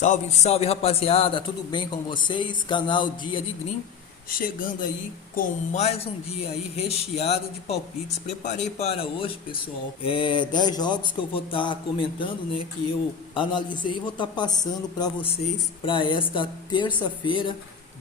Salve, salve rapaziada, tudo bem com vocês? Canal Dia de Green, chegando aí com mais um dia aí recheado de palpites. Preparei para hoje, pessoal, 10 jogos que eu vou estar comentando, né, que eu analisei e vou estar passando para vocês para esta terça-feira,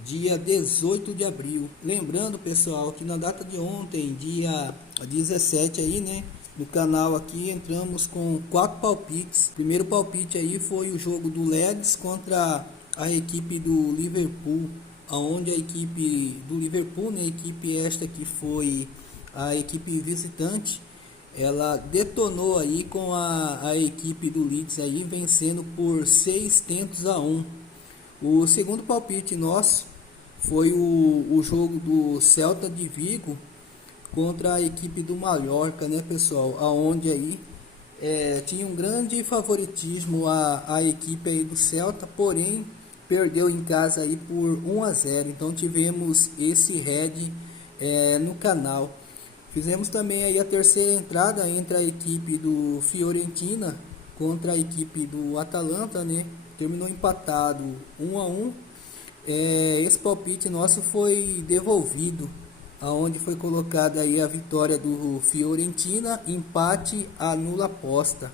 dia 18 de abril. Lembrando, pessoal, que na data de ontem, dia 17 aí, né, no canal aqui entramos com 4 palpites. Primeiro palpite aí foi o jogo do Leeds contra a equipe do Liverpool, aonde a equipe do Liverpool, né, a equipe esta que foi a equipe visitante, ela detonou aí com a equipe do Leeds aí, vencendo por 6-1. O segundo palpite nosso foi o jogo do Celta de Vigo contra a equipe do Mallorca, né, pessoal, aonde aí tinha um grande favoritismo a equipe aí do Celta, porém perdeu em casa aí por 1-0. Então tivemos esse head no canal. Fizemos também aí a terceira entrada entre a equipe do Fiorentina contra a equipe do Atalanta, né? Terminou empatado 1-1. Esse palpite nosso foi devolvido, aonde foi colocada aí a vitória do Fiorentina, empate, anula aposta.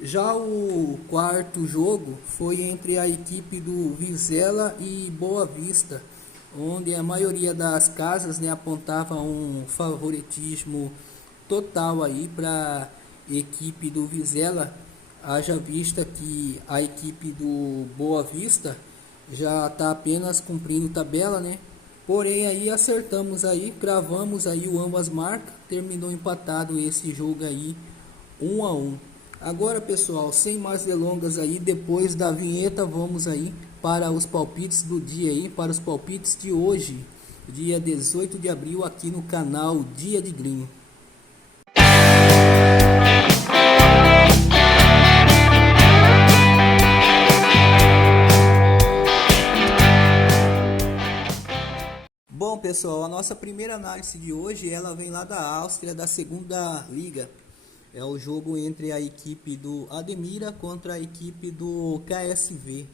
Já o quarto jogo foi entre a equipe do Vizela e Boa Vista, onde a maioria das casas, né, apontava um favoritismo total aí para a equipe do Vizela, haja vista que a equipe do Boa Vista já está apenas cumprindo tabela, né? Porém aí acertamos aí, cravamos aí o ambas marcas, terminou empatado esse jogo aí 1-1. Agora, pessoal, sem mais delongas aí, depois da vinheta vamos aí para os palpites do dia aí, para os palpites de hoje, dia 18 de abril, aqui no canal Dia de Green. Bom, pessoal, a nossa primeira análise de hoje, ela vem lá da Áustria, da segunda liga. É o jogo entre a equipe do Ademira contra a equipe do KSV.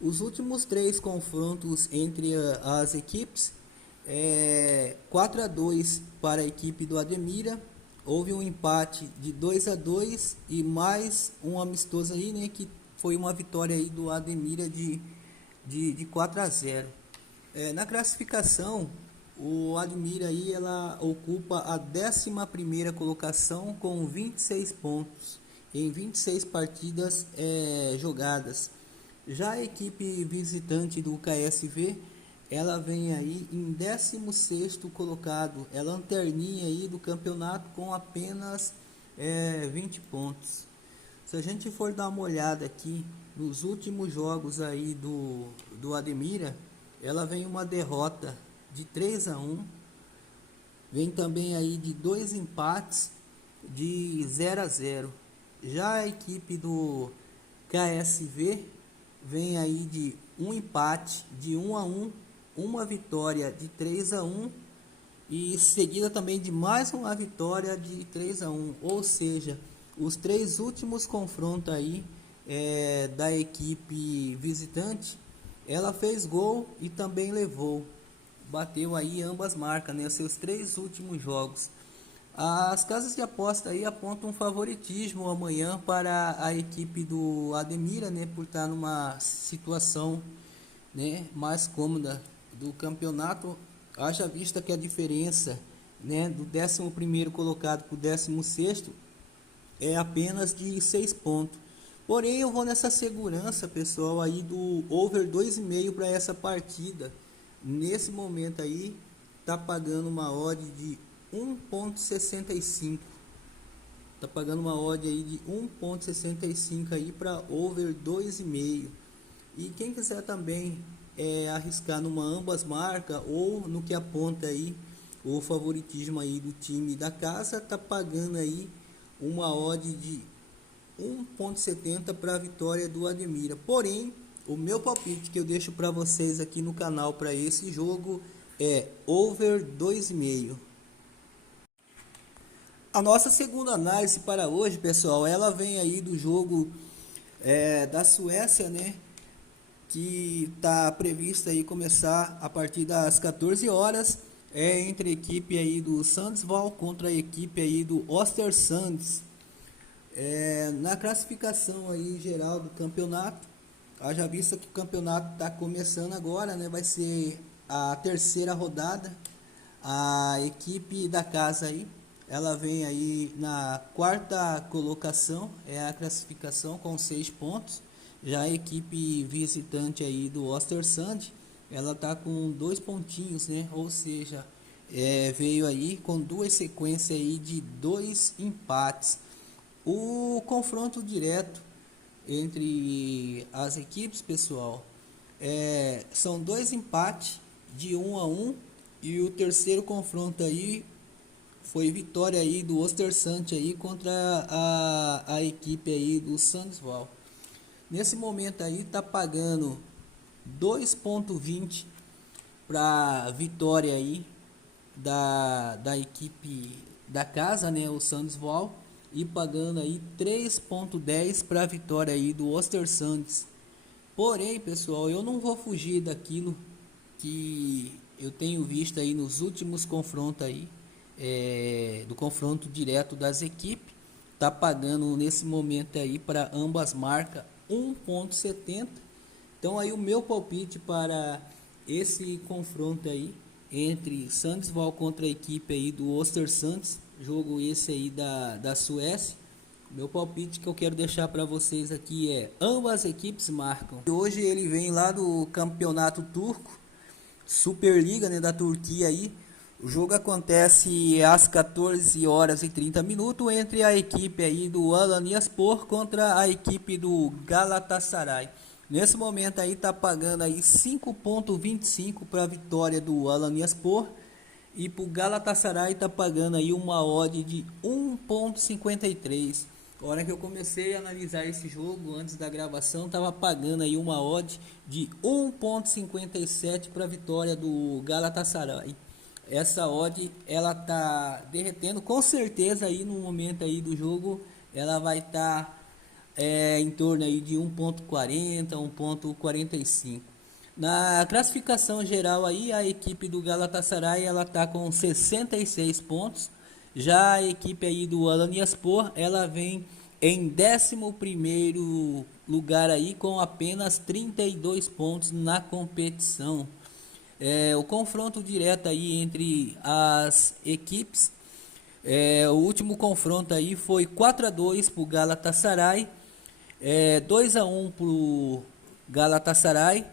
Os últimos 3 confrontos entre as equipes, 4-2 para a equipe do Ademira. Houve um empate de 2-2 e mais um amistoso aí, né, que foi uma vitória aí do Ademira de 4-0. Na classificação, o Admira aí, ela ocupa a 11ª colocação com 26 pontos em 26 partidas jogadas. Já a equipe visitante do KSV, ela vem aí em 16º colocado, é lanterninha aí do campeonato com apenas 20 pontos. Se a gente for dar uma olhada aqui nos últimos jogos aí do Ademira, ela vem uma derrota de 3-1, vem também aí de 2 empates de 0-0. Já a equipe do KSV vem aí de um empate de 1-1, uma vitória de 3-1 e seguida também de mais uma vitória de 3-1. Ou seja, os 3 últimos confrontos aí da equipe visitante, ela fez gol e também levou, bateu aí ambas marcas, né, seus 3 últimos jogos. As casas de aposta aí apontam um favoritismo amanhã para a equipe do Ademira, né, por estar numa situação, né, mais cômoda do campeonato, haja vista que a diferença, né, do 11º colocado para o 16º é apenas de 6 pontos. Porém, eu vou nessa segurança, pessoal, aí do over 2,5 para essa partida. Nesse momento aí, tá pagando uma odd de 1,65. Tá pagando uma odd aí de 1,65 aí para over 2,5. E quem quiser também arriscar numa ambas marcas ou no que aponta aí o favoritismo aí do time da casa, tá pagando aí uma odd de 1,70 para a vitória do Ademira. Porém, o meu palpite que eu deixo para vocês aqui no canal para esse jogo é over 2,5. A nossa segunda análise para hoje, pessoal, ela vem aí do jogo da Suécia, né, que está prevista aí começar a partir das 14 horas, é entre a equipe aí do Sundsvall contra a equipe aí do Ostersunds. Na classificação aí geral do campeonato, haja vista que o campeonato está começando agora, né? Vai ser a terceira rodada. A equipe da casa aí, ela vem aí na quarta colocação, é a classificação com 6 pontos. Já a equipe visitante aí do Ostersund, ela tá com 2 pontinhos, né? Ou seja, veio aí com 2 sequências aí de 2 empates. O confronto direto entre as equipes, pessoal, são 2 empates de 1-1, e o terceiro confronto aí foi vitória aí do Ostersund aí contra a equipe aí do Sundsvall. Nesse momento aí tá pagando 2,20 para vitória aí da equipe da casa, né, o Sundsvall, e pagando aí 3,10 para vitória aí do Ostersund. Porém, pessoal, eu não vou fugir daquilo que eu tenho visto aí nos últimos confrontos aí, do confronto direto das equipes. Tá pagando nesse momento aí para ambas marcas 1,70. Então aí o meu palpite para esse confronto aí entre Sundsvall contra a equipe aí do Ostersund, jogo esse aí da Suécia. Meu palpite que eu quero deixar para vocês aqui é: ambas equipes marcam. Hoje ele vem lá do campeonato turco, Superliga, né, da Turquia aí. O jogo acontece às 14 horas e 30 minutos entre a equipe aí do Alanyaspor contra a equipe do Galatasaray. Nesse momento aí tá pagando aí 5,25 para a vitória do Alanyaspor, e pro Galatasaray tá pagando aí uma odd de 1,53. A hora que eu comecei a analisar esse jogo antes da gravação, tava pagando aí uma odd de 1,57 para a vitória do Galatasaray. Essa odd ela tá derretendo com certeza aí no momento aí do jogo. Ela vai estar em torno aí de 1,40, 1,45. Na classificação geral aí, a equipe do Galatasaray ela tá com 66 pontos. Já a equipe aí do Alanyaspor, ela vem em 11º lugar aí com apenas 32 pontos na competição. O confronto direto aí entre as equipes, o último confronto aí foi 4-2 para o Galatasaray, 2-1 para o Galatasaray,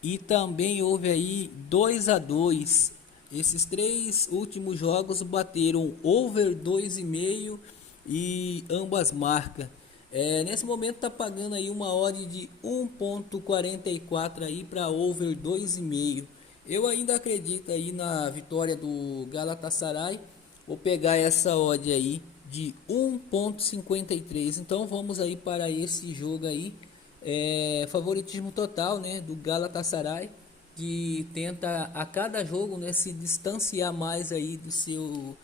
e também houve aí 2-2. Esses 3 últimos jogos bateram over 2,5 e ambas marcas. Nesse momento tá pagando aí uma odd de 1,44 aí para over 2,5. Eu ainda acredito aí na vitória do Galatasaray. Vou pegar essa odd aí de 1,53. Então vamos aí para esse jogo aí. Favoritismo total, né, do Galatasaray, que tenta a cada jogo, né, se distanciar mais aí do seu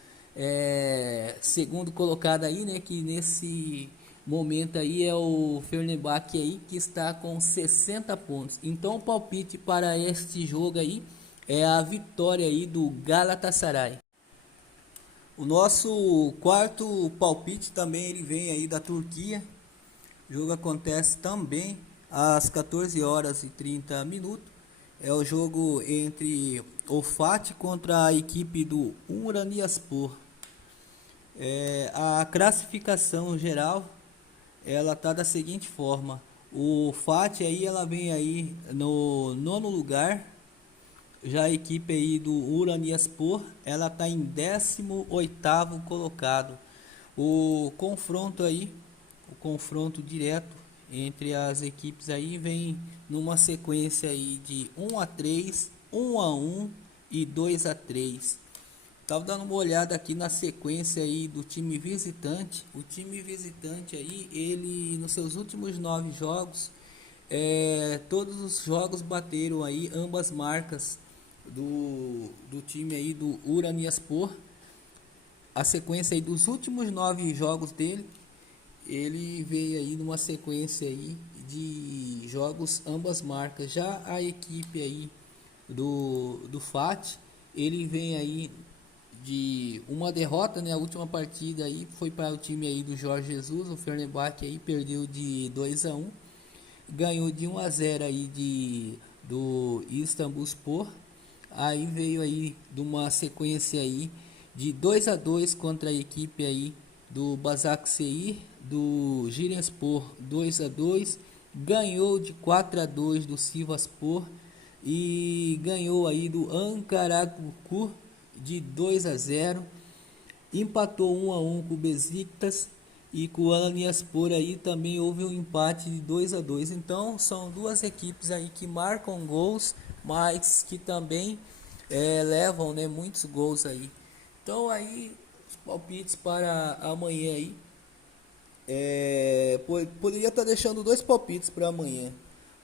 segundo colocado aí, né, que nesse momento aí é o Fenerbahçe aí, que está com 60 pontos. Então o palpite para este jogo aí é a vitória aí do Galatasaray. O nosso quarto palpite também ele vem aí da Turquia. O jogo acontece também às 14 horas e 30 minutos. É o jogo entre o Fatih contra a equipe do Uraniyaspor. A classificação geral ela tá da seguinte forma: o Fatih aí ela vem aí no 9º lugar. Já a equipe aí do Uraniyaspor ela tá em 18º colocado. O confronto direto entre as equipes aí vem numa sequência aí de 1-3, 1-1 e 2-3. Tava dando uma olhada aqui na sequência aí do time visitante. O time visitante aí, ele nos seus últimos 9 jogos, todos os jogos bateram aí ambas marcas do time aí do Uraniyaspor. A sequência aí dos últimos 9 jogos dele, ele veio aí numa sequência aí de jogos ambas marcas. Já a equipe aí do FAT, ele vem aí de uma derrota, né? A última partida aí foi para o time aí do Jorge Jesus, o Fenerbahçe aí perdeu de 2-1, ganhou de 1-0 aí do Istanbulspor. Aí veio aí de uma sequência aí de 2-2 contra a equipe aí do Başakşehir, do Giresunspor 2-2, ganhou de 4-2 do Sivasspor e ganhou aí do Ankaragucur de 2-0, empatou 1-1 com o Besiktas e com o Alanyaspor aí também houve um empate de 2-2. Então são duas equipes aí que marcam gols, mas que também levam, né, muitos gols aí. Então aí os palpites para amanhã aí, poderia estar deixando dois palpites para amanhã: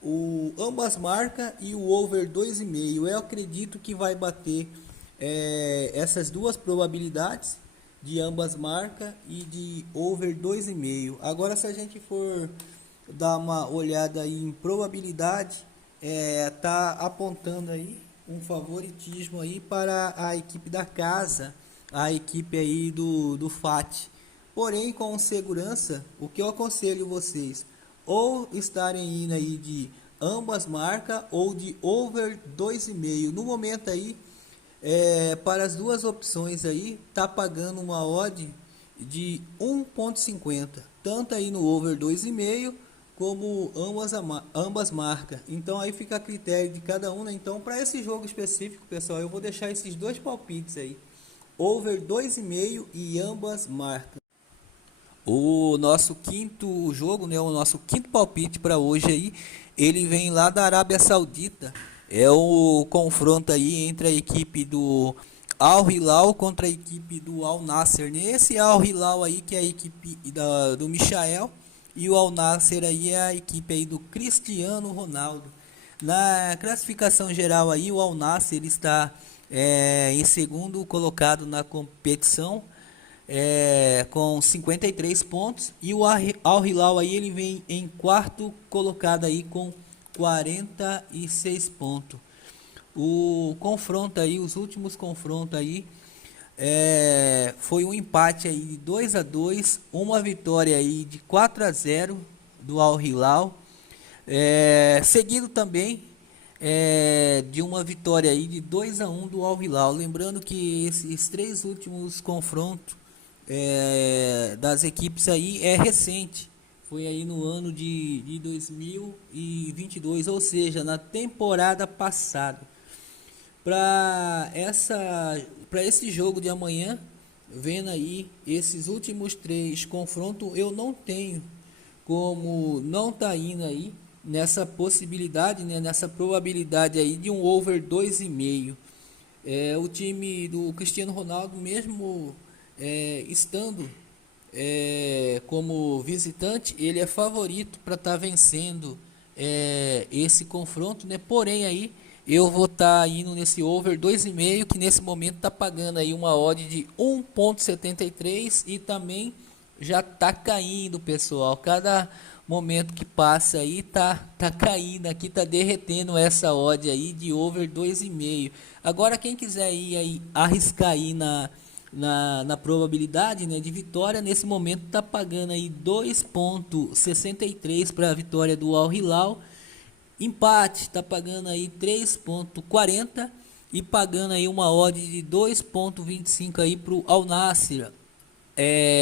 o ambas marca e o over 2,5. Eu acredito que vai bater essas duas probabilidades de ambas marca e de over 2,5. Agora, se a gente for dar uma olhada aí em probabilidade, tá apontando aí um favoritismo aí para a equipe da casa, a equipe aí do FAT. Porém, com segurança, o que eu aconselho vocês, ou estarem indo aí de ambas marca ou de over 2,5. No momento aí, para as duas opções aí, tá pagando uma odd de 1,50, tanto aí no over 2,5 como ambas marcas. Então aí fica a critério de cada um, né? Então, para esse jogo específico, pessoal, eu vou deixar esses dois palpites aí: over 2,5 e ambas marcas. O nosso quinto jogo, né, o nosso quinto palpite para hoje aí, ele vem lá da Arábia Saudita. É o confronto aí entre a equipe do Al Hilal contra a equipe do Al Nassr. Esse Al Hilal aí que é a equipe do Michael, e o Al Nassr aí é a equipe aí do Cristiano Ronaldo. Na classificação geral aí, o Al Nassr ele está em segundo colocado na competição, com 53 pontos, e o Al Hilal aí ele vem em quarto colocado aí com 46 pontos. O confronto aí, os últimos confrontos aí, foi um empate aí de 2-2, uma vitória aí de 4-0 do Al Hilal, seguido também de uma vitória aí de 2-1 do Al Hilal. Lembrando que esses três últimos confrontos das equipes aí é recente, foi aí no ano de 2022, ou seja, na temporada passada. Para esse jogo de amanhã, vendo aí esses últimos três confrontos, eu não tenho como não tá indo aí nessa possibilidade, né, nessa probabilidade aí de um over 2,5. O time do Cristiano Ronaldo, mesmo estando como visitante, ele é favorito para estar vencendo esse confronto, né? Porém aí eu vou estar indo nesse over 2,5, que nesse momento está pagando aí uma odd de 1,73 e também já tá caindo, pessoal. Cada momento que passa aí tá caindo aqui, tá derretendo essa odd aí de over 2,5. Agora quem quiser ir aí arriscar aí na probabilidade, né, de vitória, nesse momento tá pagando aí 2,63 para a vitória do Al Hilal. Empate tá pagando aí 3,40 e pagando aí uma odd de 2,25 aí pro Al Nassr.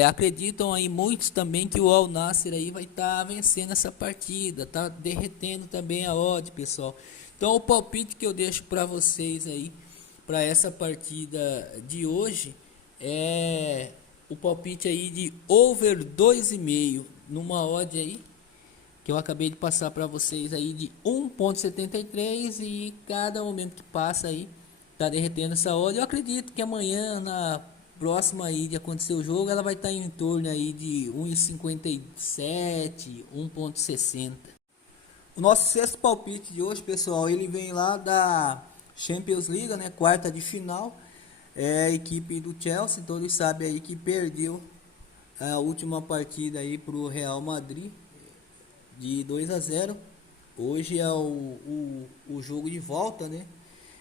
Acreditam aí muitos também que o Al Nassr aí vai estar vencendo essa partida, tá derretendo também a odd, pessoal. Então o palpite que eu deixo para vocês aí para essa partida de hoje é o palpite aí de over 2,5 numa odd aí que eu acabei de passar para vocês aí de 1,73, e cada momento que passa aí tá derretendo essa odd. Eu acredito que amanhã, na próxima aí de acontecer o jogo, ela vai estar em torno aí de 1,57, 1,60. O nosso sexto palpite de hoje, pessoal, ele vem lá da Champions League, né, quarta de final. A equipe do Chelsea, todos sabem aí que perdeu a última partida aí pro Real Madrid de 2-0. Hoje é o jogo de volta, né?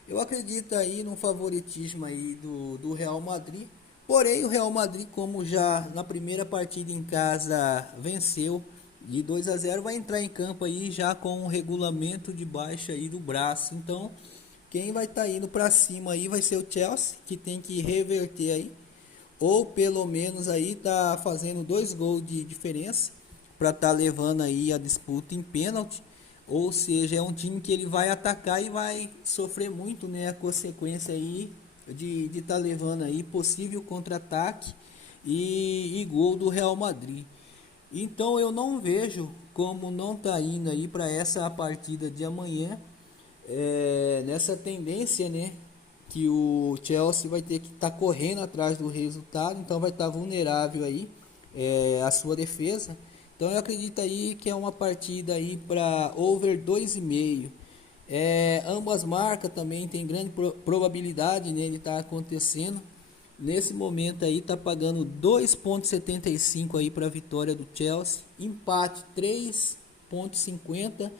Eu acredito aí no favoritismo aí do Real Madrid. Porém, o Real Madrid, como já na primeira partida em casa venceu de 2-0, vai entrar em campo aí já com o regulamento de baixa aí do braço. Então, quem vai estar indo para cima aí vai ser o Chelsea, que tem que reverter aí, ou pelo menos aí tá fazendo 2 gols de diferença para estar levando aí a disputa em pênalti. Ou seja, é um time que ele vai atacar e vai sofrer muito, né, a consequência aí de estar levando aí possível contra-ataque e gol do Real Madrid. Então eu não vejo como não tá indo aí para essa partida de amanhã, nessa tendência, né, que o Chelsea vai ter que estar correndo atrás do resultado, então vai estar vulnerável aí a sua defesa. Então eu acredito aí que é uma partida aí para over 2,5. Ambas marcas também tem grande probabilidade, né, de estar acontecendo. Nesse momento aí tá pagando 2,75 aí para a vitória do Chelsea, empate 3,50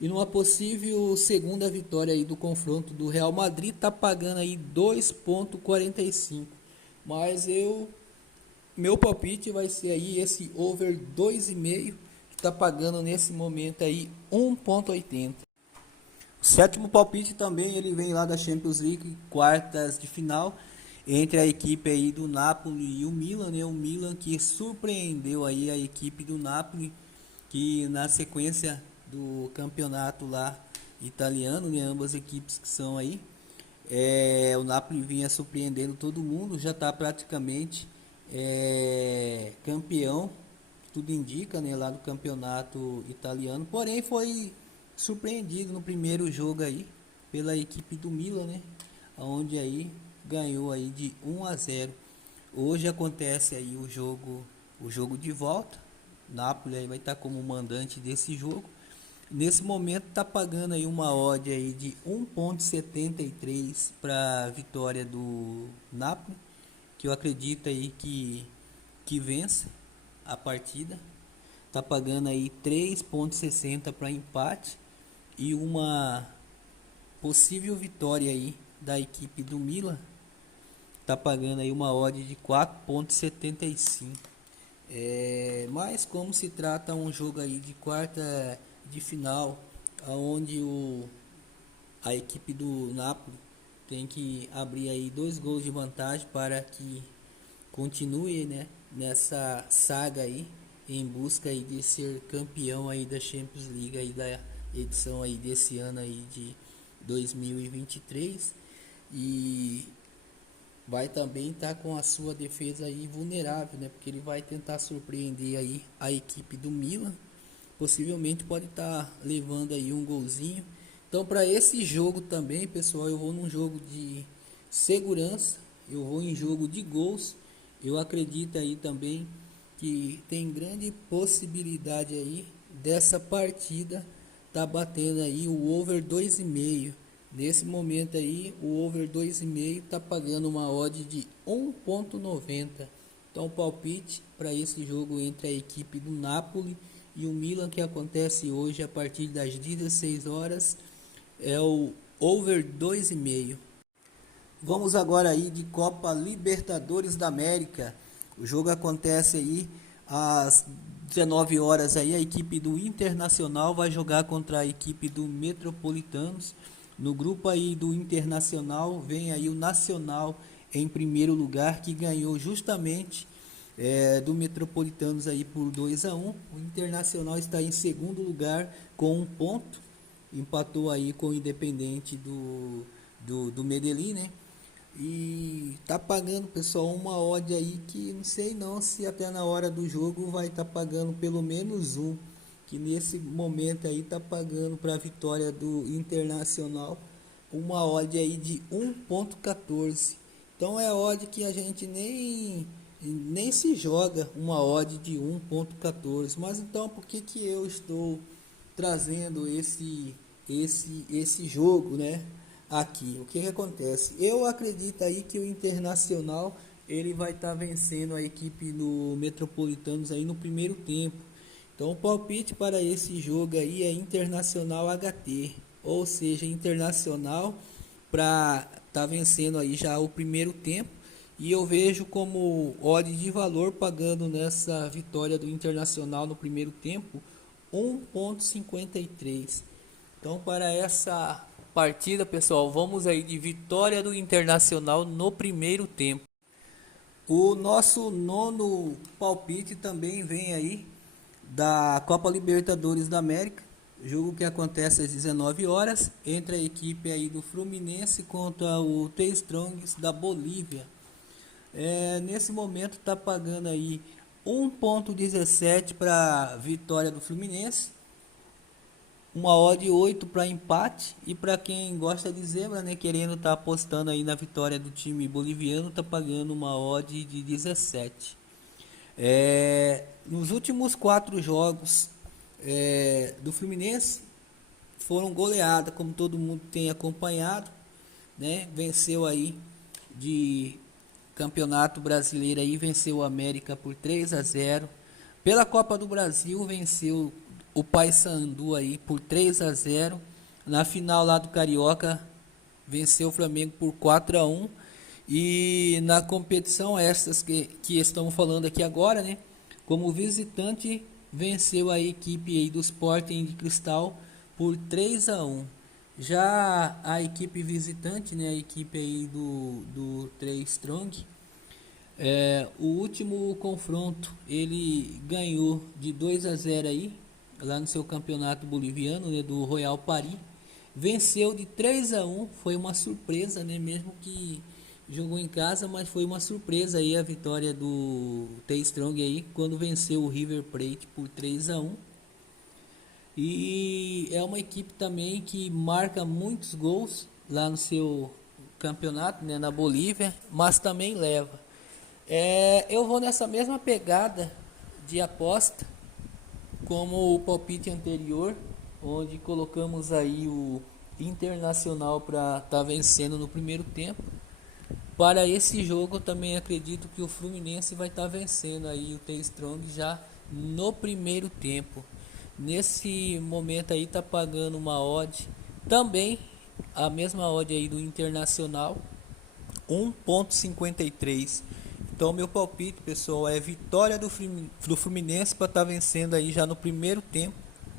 e numa possível segunda vitória aí do confronto do Real Madrid tá pagando aí 2,45. Mas meu palpite vai ser aí esse over 2,5 que tá pagando nesse momento aí 1,80. O sétimo palpite também ele vem lá da Champions League, quartas de final, entre a equipe aí do Napoli e o Milan, né? O Milan que surpreendeu aí a equipe do Napoli, que na sequência do campeonato lá italiano, né? Ambas equipes que são aí, o Napoli vinha surpreendendo todo mundo, já está praticamente campeão, tudo indica, né? Lá do campeonato italiano, porém foi surpreendido no primeiro jogo aí pela equipe do Milan, né? Onde aí ganhou aí de 1-0. Hoje acontece aí o jogo de volta. Napoli aí vai estar como mandante desse jogo. Nesse momento tá pagando aí uma odd aí de 1,73 para vitória do Napoli, que eu acredito aí que vença a partida. Tá pagando aí 3,60 para empate e uma possível vitória aí da equipe do Milan. Tá pagando aí uma odd de 4,75. Mas como se trata um jogo aí de quarta de final, onde a equipe do Napoli tem que abrir aí 2 gols de vantagem para que continue, né, nessa saga aí em busca aí de ser campeão aí da Champions League aí da edição aí desse ano aí de 2023, e vai também estar com a sua defesa aí vulnerável, né? Porque ele vai tentar surpreender aí a equipe do Milan, possivelmente pode estar levando aí um golzinho. Então para esse jogo também, pessoal, eu vou num jogo de segurança, eu vou em jogo de gols. Eu acredito aí também que tem grande possibilidade aí dessa partida tá batendo aí o over 2,5. Nesse momento aí, o over 2,5 tá pagando uma odd de 1,90. Então, o palpite para esse jogo entre a equipe do Napoli e o Milan, que acontece hoje a partir das 16 horas, é o over 2,5. Vamos agora aí de Copa Libertadores da América. O jogo acontece aí às 19 horas aí, a equipe do Internacional vai jogar contra a equipe do Metropolitanos. No grupo aí do Internacional vem aí o Nacional em primeiro lugar, que ganhou justamente do Metropolitanos aí por 2-1. O Internacional está em segundo lugar com 1 ponto, empatou aí com o Independente do Medellín, né? E tá pagando, pessoal, uma odd aí que não sei não se até na hora do jogo vai estar pagando pelo menos um, que nesse momento aí tá pagando para a vitória do Internacional uma odd aí de 1,14. Então é odd que a gente nem se joga uma odd de 1,14. Mas então por que eu estou trazendo esse jogo, né? Aqui, o que acontece? Eu acredito aí que o Internacional ele vai estar vencendo a equipe do Metropolitanos aí no primeiro tempo. Então o palpite para esse jogo aí é Internacional HT, ou seja, Internacional para tá vencendo aí já o primeiro tempo, e eu vejo como odd de valor pagando nessa vitória do Internacional no primeiro tempo 1,53. Então para essa partida, pessoal, vamos aí de vitória do Internacional no primeiro tempo. O nosso nono palpite também vem aí da Copa Libertadores da América, jogo que acontece às 19 horas entre a equipe aí do Fluminense contra o T-Strongs da Bolívia. Nesse momento está pagando aí 1,17 para vitória do Fluminense, uma odd 8 para empate, e para quem gosta de zebra, né, querendo estar apostando aí na vitória do time boliviano, tá pagando uma odd de 17. Nos últimos 4 jogos do Fluminense foram goleadas, como todo mundo tem acompanhado, né? Venceu aí de Campeonato Brasileiro aí, venceu o América por 3-0. Pela Copa do Brasil venceu o Paysandu aí por 3-0. Na final lá do Carioca venceu o Flamengo por 4-1. E na competição essas que estamos falando aqui agora, né? Como visitante venceu a equipe aí do Sporting de Cristal por 3-1. Já a equipe visitante, né, a equipe aí do 3 Strong, o último confronto ele ganhou de 2-0 aí, lá no seu campeonato boliviano, né, do Royal Paris. Venceu de 3-1, foi uma surpresa, né, mesmo que jogou em casa, mas foi uma surpresa aí a vitória do T-Strong aí, quando venceu o River Plate por 3-1. E é uma equipe também que marca muitos gols lá no seu campeonato, né, na Bolívia, mas também leva. Eu vou nessa mesma pegada de aposta como o palpite anterior, onde colocamos aí o Internacional para estar vencendo no primeiro tempo. Para esse jogo eu também acredito que o Fluminense vai estar vencendo aí o T-Strong já no primeiro tempo. Nesse momento aí tá pagando uma odd também, a mesma odd aí do Internacional, 1,53. Então meu palpite, pessoal, é vitória do Fluminense para estar vencendo aí já no primeiro tempo,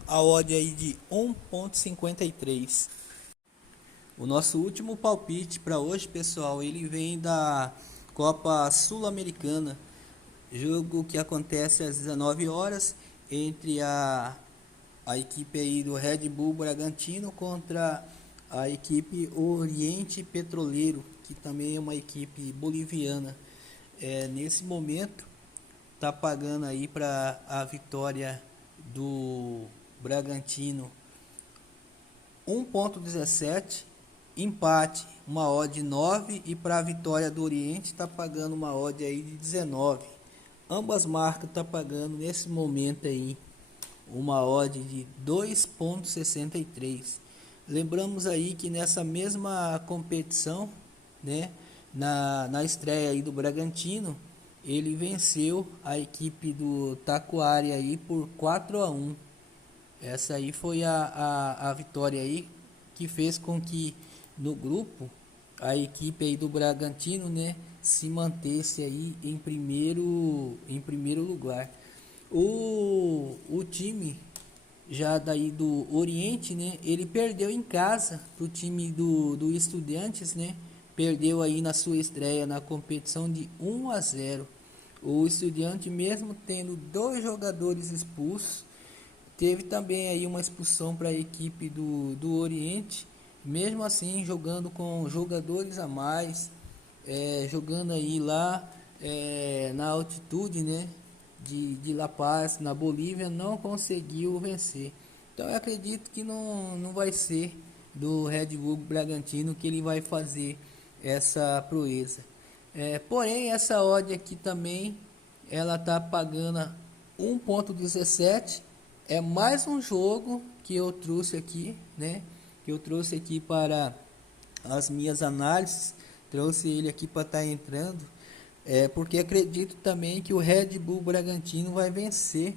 a odd aí de 1,53. O nosso último palpite para hoje, pessoal, ele vem da Copa Sul-Americana, jogo que acontece às 19 horas entre a equipe aí do Red Bull Bragantino contra a equipe Oriente Petroleiro, que também é uma equipe boliviana. Nesse momento tá pagando aí para a vitória do Bragantino 1,17, empate uma odd 9, e para a vitória do Oriente tá pagando uma odd aí de 19. Ambas marcas tá pagando nesse momento aí uma odd de 2,63. Lembramos aí que nessa mesma competição, né, na estreia aí do Bragantino, ele venceu a equipe do Taquari aí por 4-1. Essa aí foi a vitória aí que fez com que no grupo a equipe aí do Bragantino, né, se mantesse aí em primeiro lugar. O time já daí do Oriente, né, ele perdeu em casa pro time do Estudiantes, né, perdeu aí na sua estreia na competição de 1-0. O Estudiante, mesmo tendo 2 jogadores expulsos, teve também aí uma expulsão para a equipe do Oriente, mesmo assim jogando com jogadores a mais, jogando aí lá na altitude, né, de La Paz, na Bolívia, não conseguiu vencer. Então eu acredito que não vai ser do Red Bull Bragantino que ele vai fazer essa proeza. Porém, essa odd aqui também, ela tá pagando 1,17. É mais um jogo que eu trouxe aqui, né? Que eu trouxe aqui para as minhas análises. Trouxe ele aqui para estar entrando. Porque acredito também que o Red Bull Bragantino vai vencer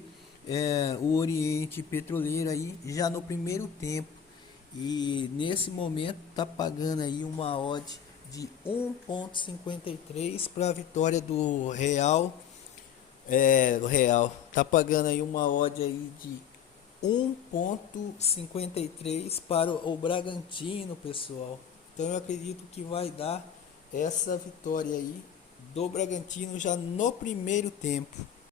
o Oriente Petroleiro aí já no primeiro tempo. E nesse momento tá pagando aí uma odd de 1,53 para a vitória do Real. O Real tá pagando aí uma odd aí de 1,53 para o Bragantino, pessoal. Então eu acredito que vai dar essa vitória aí do Bragantino já no primeiro tempo.